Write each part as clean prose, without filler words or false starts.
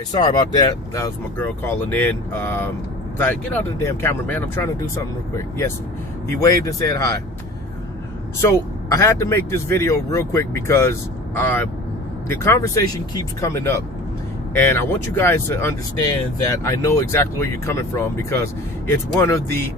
Hey, sorry about that. That was my girl calling in. Like, get out of the damn camera, man. I'm trying to do something real quick. Yes, he waved and said hi. So I had to make this video real quick because the conversation keeps coming up. And I want you guys to understand that I know exactly where you're coming from, because it's one of the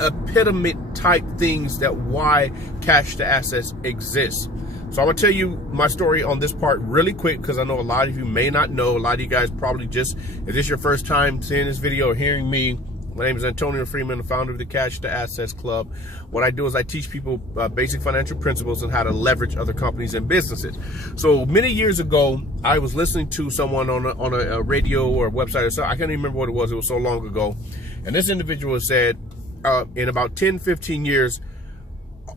epitome type things that why cash to assets exists. So I'm gonna tell you my story on this part really quick, because I know a lot of you may not know. A lot of you guys probably just, if this is your first time seeing this video or hearing me, my name is Antonio Freeman, the founder of the Cash2Assets Club. What I do is I teach people basic financial principles and how to leverage other companies and businesses. So many years ago, I was listening to someone on a radio or a website or something. I can't even remember what it was. It was so long ago. And this individual said, in about 10, 15 years,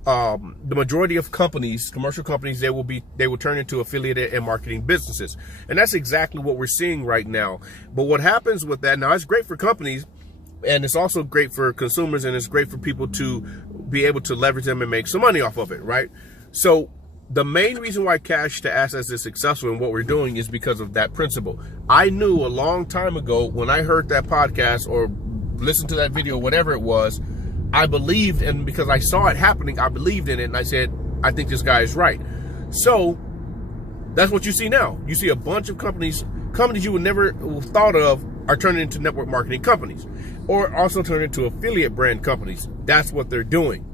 the majority of companies, commercial companies, they will turn into affiliated and marketing businesses. And that's exactly what we're seeing right now. But what happens with that, now it's great for companies, and it's also great for consumers, and it's great for people to be able to leverage them and make some money off of it, right? So the main reason why cash to assets is successful in what we're doing is because of that principle. I knew a long time ago when I heard that podcast or listened to that video, whatever it was, I believed, and because I saw it happening, I believed in it, and I said, I think this guy is right. So that's what you see now. You see a bunch of companies you would never thought of are turning into network marketing companies, or also turning into affiliate brand companies. That's what they're doing.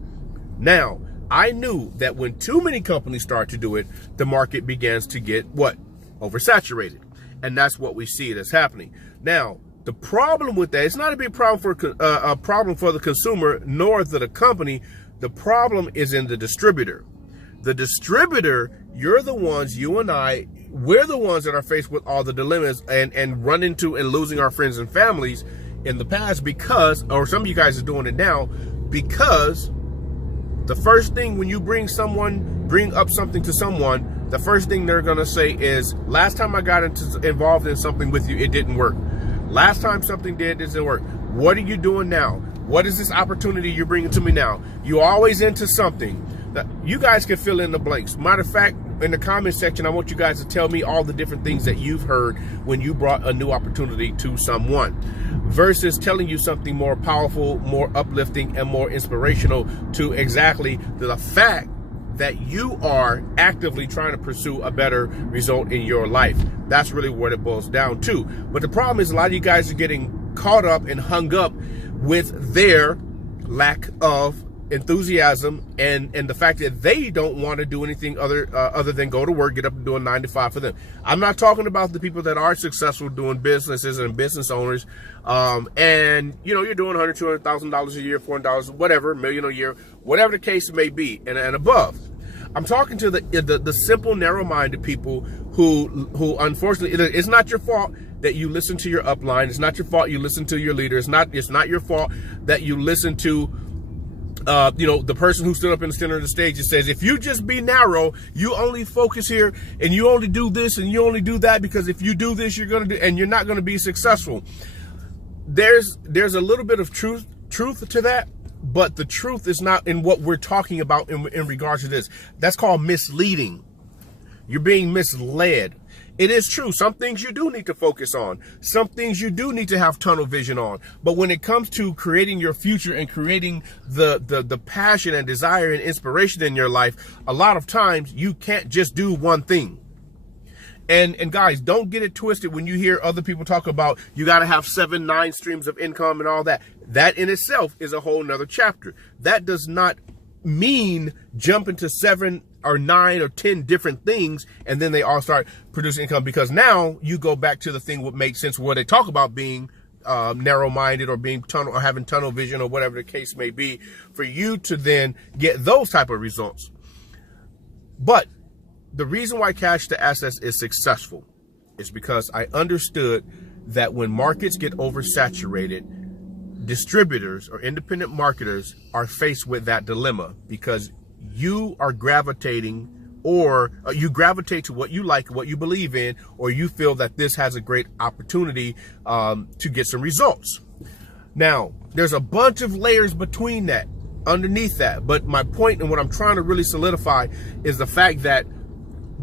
Now, I knew that when too many companies start to do it, the market begins to get what? Oversaturated. And that's what we see that's happening. Now, the problem with that, it's not a big problem for the consumer, nor the company. The problem is in the distributor. The distributor, you're the ones, you and I, we're the ones that are faced with all the dilemmas and run into and losing our friends and families in the past because, or some of you guys are doing it now, because the first thing when you bring up something to someone, the first thing they're going to say is, last time I got involved in something with you, it didn't work. Last time something didn't work. What are you doing now? What is this opportunity you're bringing to me now? You're always into something. You guys can fill in the blanks. Matter of fact, in the comment section, I want you guys to tell me all the different things that you've heard when you brought a new opportunity to someone, versus telling you something more powerful, more uplifting, and more inspirational to exactly the fact that you are actively trying to pursue a better result in your life. That's really what it boils down to. But the problem is a lot of you guys are getting caught up and hung up with their lack of enthusiasm and the fact that they don't want to do anything other than go to work, get up and do a 9 to 5 for them. I'm not talking about the people that are successful doing businesses and business owners, and you know, you're doing $100,000, $200,000 a year, $400,000, whatever, $1 million a year, whatever the case may be, and above. I'm talking to the simple, narrow-minded people who unfortunately, it's not your fault that you listen to your upline. It's not your fault you listen to your leader. It's not your fault that you listen to the person who stood up in the center of the stage and says, if you just be narrow, you only focus here and you only do this and you only do that, because if you do this, you're going to do, and you're not going to be successful. There's a little bit of truth to that, but the truth is not in what we're talking about in regards to this. That's called misleading. You're being misled. It is true. Some things you do need to focus on. Some things you do need to have tunnel vision on. But when it comes to creating your future and creating the passion and desire and inspiration in your life, a lot of times you can't just do one thing. And guys, don't get it twisted when you hear other people talk about you got to have 7, 9 streams of income and all that. That in itself is a whole nother chapter. That does not mean jump into 7 or 9 or 10 different things and then they all start producing income, because now you go back to the thing what makes sense where they talk about being narrow-minded or being or having tunnel vision or whatever the case may be, for you to then get those type of results. But the reason why cash to assets is successful is because I understood that when markets get oversaturated, distributors or independent marketers are faced with that dilemma, because you are gravitating, or you gravitate to what you like, what you believe in, or you feel that this has a great opportunity to get some results. Now, there's a bunch of layers between that, underneath that. But my point and what I'm trying to really solidify is the fact that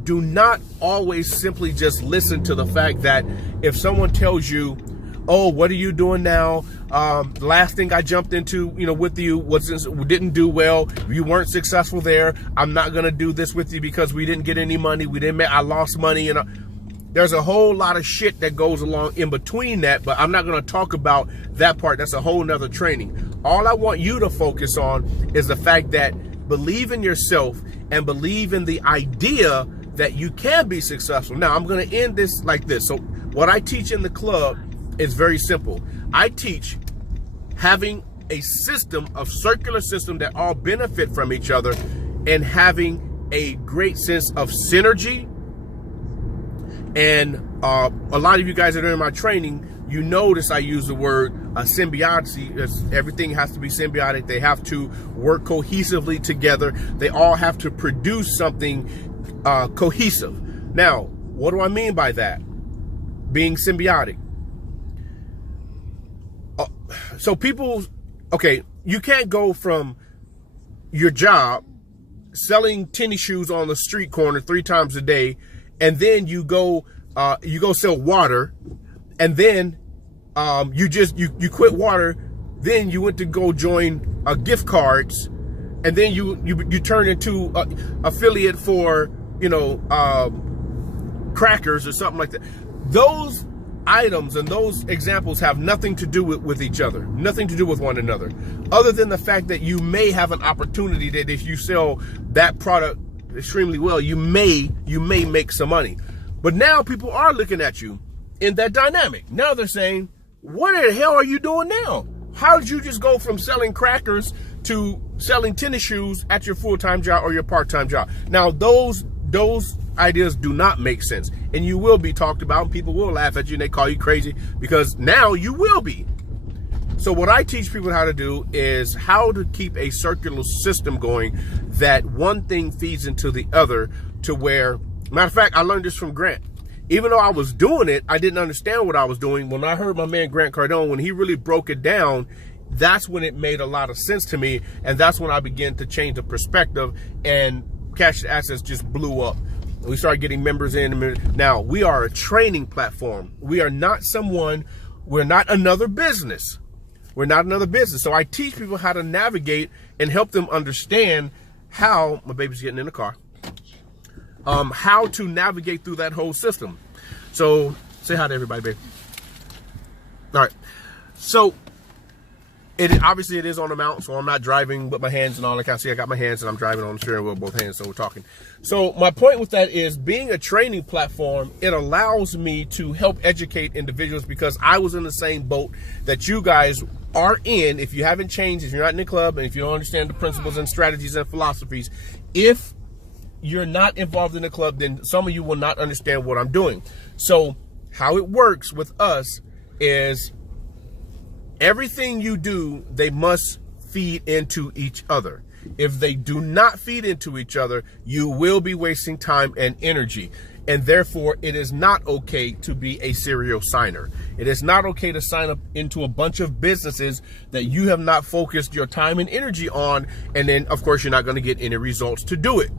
do not always simply just listen to the fact that if someone tells you, oh, what are you doing now? The last thing I jumped into, with you didn't do well. You weren't successful there. I'm not going to do this with you because we didn't get any money. I lost money. There's a whole lot of shit that goes along in between that, but I'm not going to talk about that part. That's a whole nother training. All I want you to focus on is the fact that believe in yourself and believe in the idea that you can be successful. Now, I'm going to end this like this. So what I teach in the club is very simple. I teach having a system of circular system that all benefit from each other and having a great sense of synergy. And a lot of you guys that are in my training, you notice I use the word symbiotic. Everything has to be symbiotic. They have to work cohesively together. They all have to produce something cohesive. Now, what do I mean by that? Being symbiotic. So you can't go from your job selling tennis shoes on the street corner 3 times a day, and then you go sell water, and then you quit water, then you went to go join gift cards, and then you turn into affiliate for crackers or something like that. Those items and those examples have nothing to do with each other, nothing to do with one another, other than the fact that you may have an opportunity that if you sell that product extremely well, you may make some money. But now people are looking at you in that dynamic. Now they're saying, what the hell are you doing now? How did you just go from selling crackers to selling tennis shoes at your full-time job or your part-time job? Now those ideas do not make sense, and you will be talked about, and people will laugh at you and they call you crazy, because now you will be. So what I teach people how to do is how to keep a circular system going, that one thing feeds into the other, to where, matter of fact, I learned this from Grant. Even though I was doing it, I didn't understand what I was doing. When I heard my man Grant Cardone, when he really broke it down, that's when it made a lot of sense to me, and that's when I began to change the perspective, and Cash2Assets just blew up. We started getting members in. Now, we are a training platform. We are not we're not another business. We're not another business. So I teach people how to navigate and help them understand how, my baby's getting in the car, how to navigate through that whole system. So say hi to everybody, baby. All right. So obviously it is on the mount, so I'm not driving with my hands and all that kind of stuff. I got my hands and I'm driving on the steering wheel with both hands, so we're talking. So my point with that is, being a training platform, it allows me to help educate individuals, because I was in the same boat that you guys are in. If you haven't changed, if you're not in the club, and if you don't understand the principles and strategies and philosophies, if you're not involved in the club, then some of you will not understand what I'm doing. So how it works with us is, everything you do, they must feed into each other. If they do not feed into each other, you will be wasting time and energy. And therefore, it is not okay to be a serial signer. It is not okay to sign up into a bunch of businesses that you have not focused your time and energy on. And then, of course, you're not going to get any results to do it.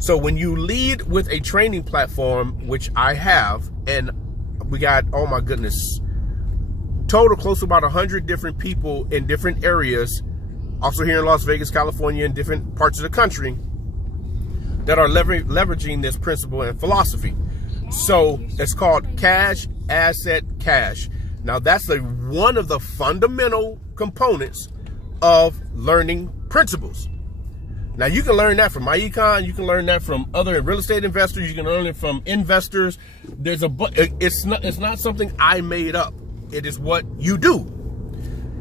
So when you lead with a training platform, which I have, and we got, oh my goodness, total close to about 100 different people in different areas, also here in Las Vegas, California, and different parts of the country, that are leveraging this principle and philosophy. So it's called Cash Asset Cash. Now that's one of the fundamental components of learning principles. Now you can learn that from my econ, you can learn that from other real estate investors, you can learn it from investors. It's not something I made up. It is what you do,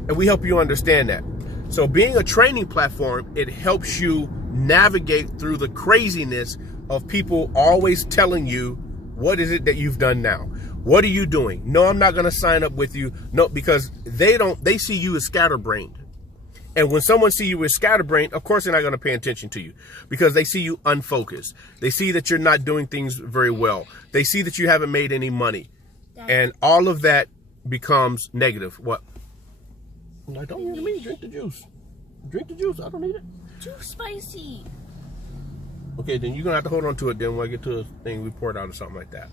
and we help you understand that. So being a training platform, it helps you navigate through the craziness of people always telling you, what is it that you've done now? What are you doing? No, I'm not going to sign up with you. No, because they see you as scatterbrained. And when someone see you as scatterbrained, of course they're not going to pay attention to you, because they see you unfocused. They see that you're not doing things very well. They see that you haven't made any money. And all of that becomes negative. What? I don't need me. Drink the juice. Drink the juice. I don't need it. Too spicy. Okay, then you're gonna have to hold on to it. Then when I get to a thing, report out or something like that.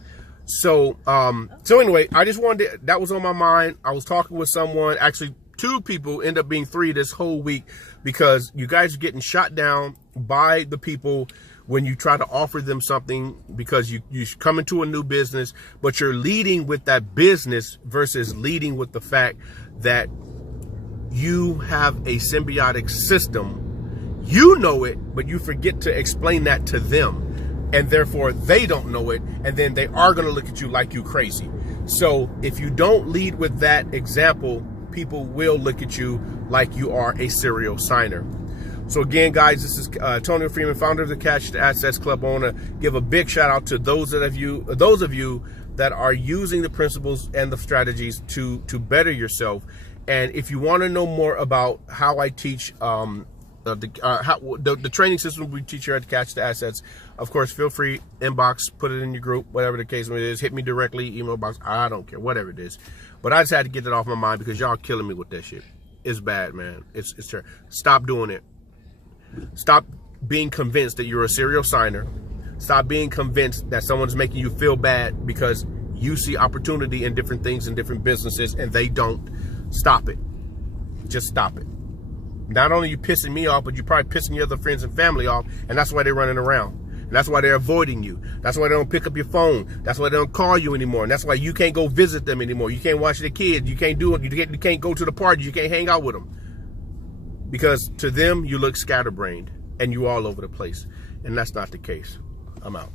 So, so anyway, I just wanted to, that was on my mind. I was talking with someone, actually 2 people, end up being 3 this whole week, because you guys are getting shot down by the people when you try to offer them something, because you come into a new business, but you're leading with that business versus leading with the fact that you have a symbiotic system. You know it, but you forget to explain that to them. And therefore they don't know it, and then they are going to look at you like you crazy. So if you don't lead with that example, people will look at you like you are a serial signer. So again, guys, this is Tony Freeman, founder of the Cash2Assets Club. I want to give a big shout out to those of you that are using the principles and the strategies to better yourself. And if you want to know more about how I teach the training system we teach here at the Cash2Assets, of course, feel free, inbox, put it in your group, whatever the case is. Hit me directly, email box, I don't care, whatever it is. But I just had to get it off my mind because y'all killing me with that shit. It's bad, man. It's terrible. Stop doing it. Stop being convinced that you're a serial signer. Stop being convinced that someone's making you feel bad because you see opportunity in different things in different businesses and they don't. Stop it. Just stop it. Not only are you pissing me off, but you're probably pissing your other friends and family off, and that's why they're running around. And that's why they're avoiding you. That's why they don't pick up your phone. That's why they don't call you anymore. And that's why you can't go visit them anymore. You can't watch their kids. You can't do it. You can't go to the party. You can't hang out with them. Because to them, you look scatterbrained and you all over the place. And that's not the case. I'm out.